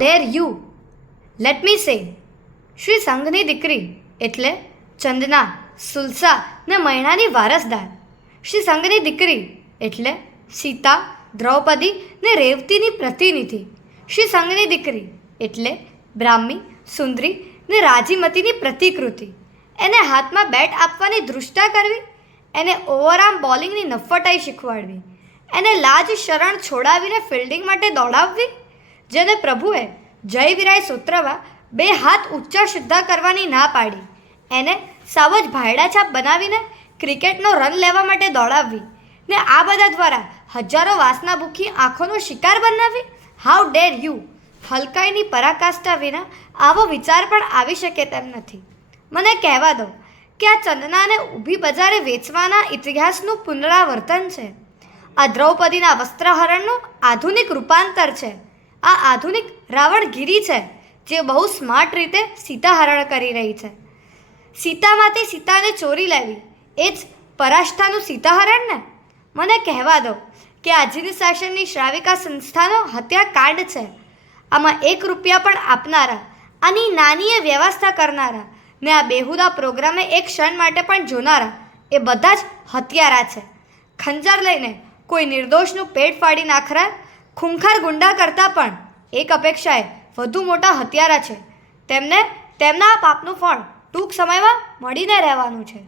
Der you! Let me સે, શ્રી સંઘની દીકરી એટલે ચંદના, સુલસા ને મૈણાની વારસદાર. શ્રી સંઘની દીકરી એટલે સીતા, દ્રૌપદી ને રેવતીની પ્રતિનિધિ. શ્રી સંઘની દીકરી એટલે બ્રાહ્મી, સુંદરી ને રાજીમતીની પ્રતિકૃતિ. એને હાથમાં બેટ આપવાની ધૃષ્ટા કરવી, એને ઓવરઆર્મ બોલિંગની નફ્ફટાઈ શીખવાડવી, એને લાજ શરણ છોડાવીને ફિલ્ડિંગ માટે દોડાવવી, જેને પ્રભુએ જય વિરાય સૂત્રમાં 2 હાથ ઊંચા સીધા કરવાની ના પાડી, એને સાવ જ ભાયડાછાપ બનાવીને ક્રિકેટનો રન લેવા માટે દોડાવવી ને આ બધા દ્વારા હજારો વાસનાભૂખી આંખોનો શિકાર બનાવવી. How der you! હલકાઈની પરાકાષ્ઠા વિના આવો વિચાર પણ આવી શકે તેમ નથી. મને કહેવા દો કે આ ચંદનાને ઊભી બજારે વેચવાના ઇતિહાસનું પુનરાવર્તન છે. આ દ્રૌપદીના વસ્ત્રહરણનું આધુનિક રૂપાંતર છે. આ આધુનિક રાવણગીરી છે જે બહુ સ્માર્ટ રીતે સીતાહરણ કરી રહી છે. સીતામાંથી સીતાને ચોરી લેવી એ જ પરાષ્ઠાનું સીતાહરણ ને? મને કહેવા દો કે આજની શાસનની શ્રાવિકા સંસ્થાનો હત્યાકાંડ છે. આમાં 1 રૂપિયા પણ આપનારા, આની નાનીએ વ્યવસ્થા કરનારા ને આ બેહુદા પ્રોગ્રામે એક ક્ષણ માટે પણ જોનારા એ બધા જ હત્યારા છે. ખંજર લઈને કોઈ નિર્દોષનું પેટ ફાડી નાખનાર ખૂંખાર ગુંડા કરતાં પણ એક અપેક્ષાએ વધુ મોટા હત્યારા છે. તેમને તેમના આ પાપનું ફળ ટૂંક સમયમાં મળીને રહેવાનું છે.